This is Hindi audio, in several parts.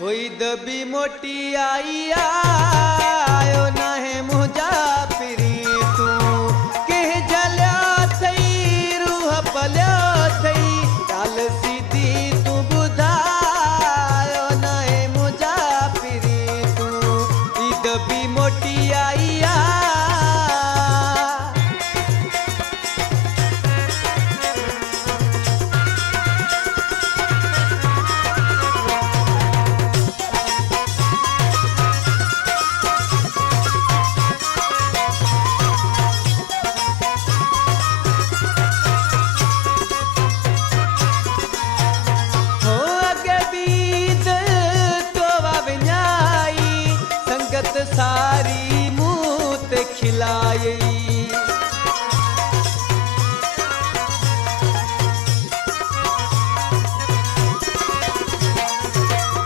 होई दबी मोटी आई आयो ना है मुझा पिरी तू कह जलिया थई रूह पलिया थई काल सीधी तू बुधायो ना है मुझा पिरी तू ई दबी मोटी आई सारी मुँह ते खिलाई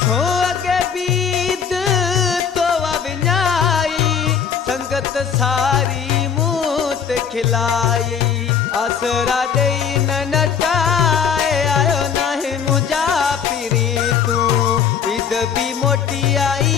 हो अगे बीत तो विञाई संगत सारी मुँह ते खिलाई आसरा दई न नटाए आयो ना है मुझा पिरी तू ईद भी मोटी आई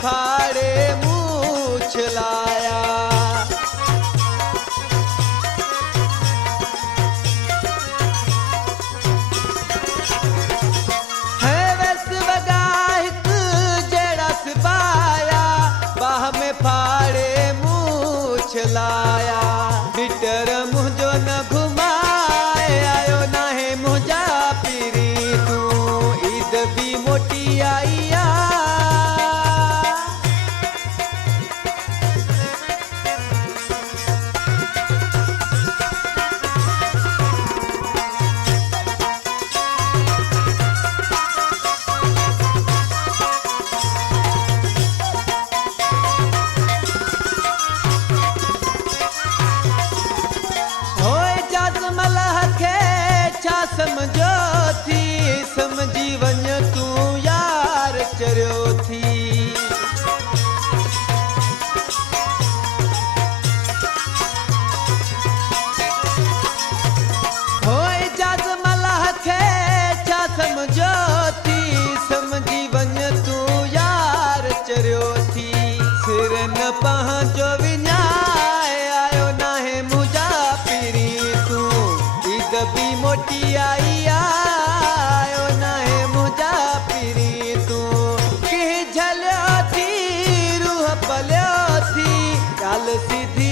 फाड़े मूछ लाया है वैस वगाहिक जेड़ा सिपाया बाह में फाड़े मूछ लाया बिटर मुझो न घुमाए आयो ना है मुझा पिरी तू ईद भी मोटी आई समझो थी समझी वञ तू यार चरियो थी होए जज मलह खे छा समझो थी समझी वञ तू यार चरियो थी सिर न पंहिंजो विञाए आयो ना है मुझा पिरी तू ईद भी मोटी आई आयो ना है मुझा पिरी तू कह झलिया थी रूह पलिया थी काल सीधी